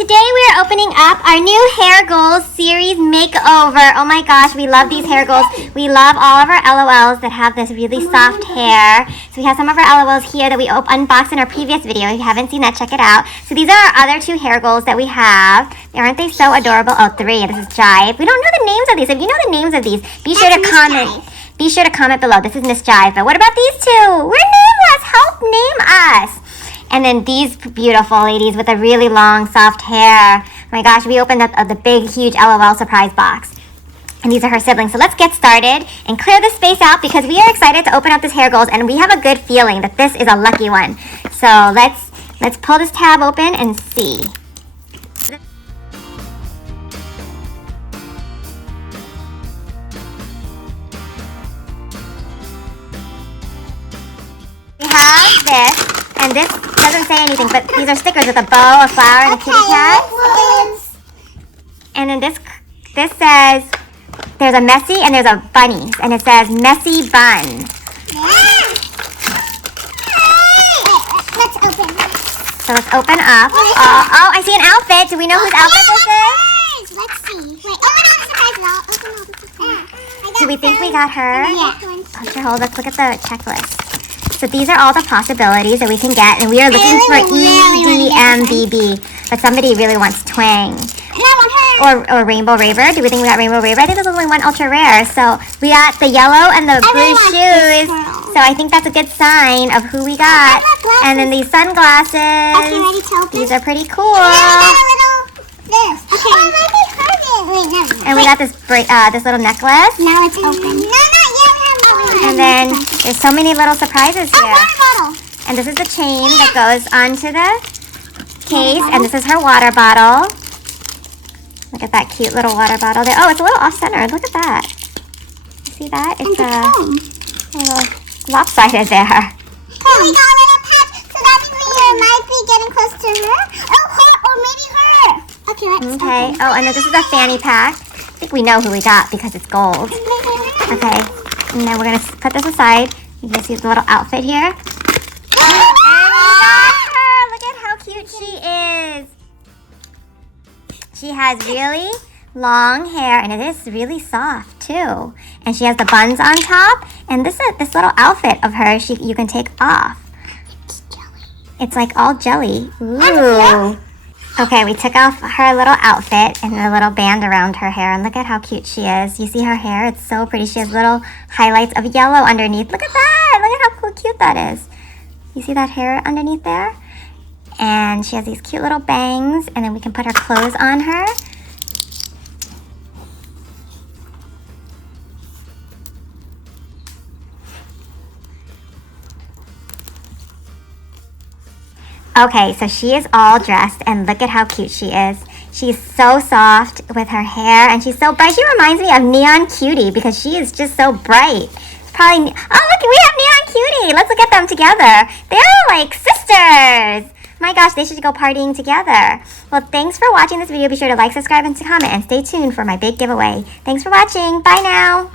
today we are opening up our new hair goals series makeover. Oh my gosh, we love these hair goals. We love all of our LOLs that have this really soft hair. So we have some of our LOLs here that we unboxed in our previous video. If you haven't seen that, check it out. So these are our other two hair goals that we have. Aren't they so adorable? Oh, three. This is Jive. We don't know the names of these. If you know the names of these, be sure to comment. Be sure to comment below. This is Miss Jive. But what about these two? We're nameless. Help name us. And then these beautiful ladies with the really long, soft hair. Oh my gosh, we opened up the big, huge LOL surprise box. And these are her siblings. So let's get started and clear the space out because we are excited to open up this hair goals and we have a good feeling that this is a lucky one. So let's pull this tab open and see. We have this. And this doesn't say anything, but these are stickers with a bow, a flower, and a kitty cat. And then this says, there's a messy and there's a bunny. And it says, messy bun. Let's open. So let's open up. Oh, I see an outfit. Do we know whose outfit this is? Let's see. Wait, open Do we think we got her? Yeah. Push her hold. Let's look at the checklist. So these are all the possibilities that we can get, and we are looking for emdbb, but somebody really wants twang. Or rainbow raver. Do we think we got rainbow raver? I think there's only one ultra rare. So we got the yellow and the blue shoes. So I think that's a good sign of who we got. And then these sunglasses. Okay, ready to open? These are pretty cool. This. Okay. Oh, let me hurt it. Wait, no. And we got this little necklace. Now it's open. No, not yet. And then there's so many little surprises here. Water bottle. And this is the chain that goes onto the case. And this is her water bottle. Look at that cute little water bottle there. Oh, it's a little off-center. Look at that. You see that? It's a little lopsided there. Oh, we got a little patch. So that means we might be getting close to her. Oh, her or maybe her. Okay, let's Okay. Oh, and then this is a fanny pack. I think we know who we got because it's gold. Okay. And then we're going to put this aside. You can see the little outfit here. And we got her! Look at how cute she is. She has really long hair and it is really soft too. And she has the buns on top. And this little outfit of hers you can take off. It's jelly. It's like all jelly. Ooh. Okay, we took off her little outfit and the little band around her hair, and look at how cute she is. You see her hair? It's so pretty. She has little highlights of yellow underneath. Look at that! Look at how cute that is. You see that hair underneath there? And she has these cute little bangs, and then we can put her clothes on her. Okay, so she is all dressed, and look at how cute she is. She's so soft with her hair, and she's so bright. She reminds me of Neon Cutie because she is just so bright. It's probably, oh look, we have Neon Cutie. Let's look at them together. They're like sisters. My gosh, they should go partying together. Well, thanks for watching this video. Be sure to like, subscribe, and to comment, and stay tuned for my big giveaway. Thanks for watching. Bye now.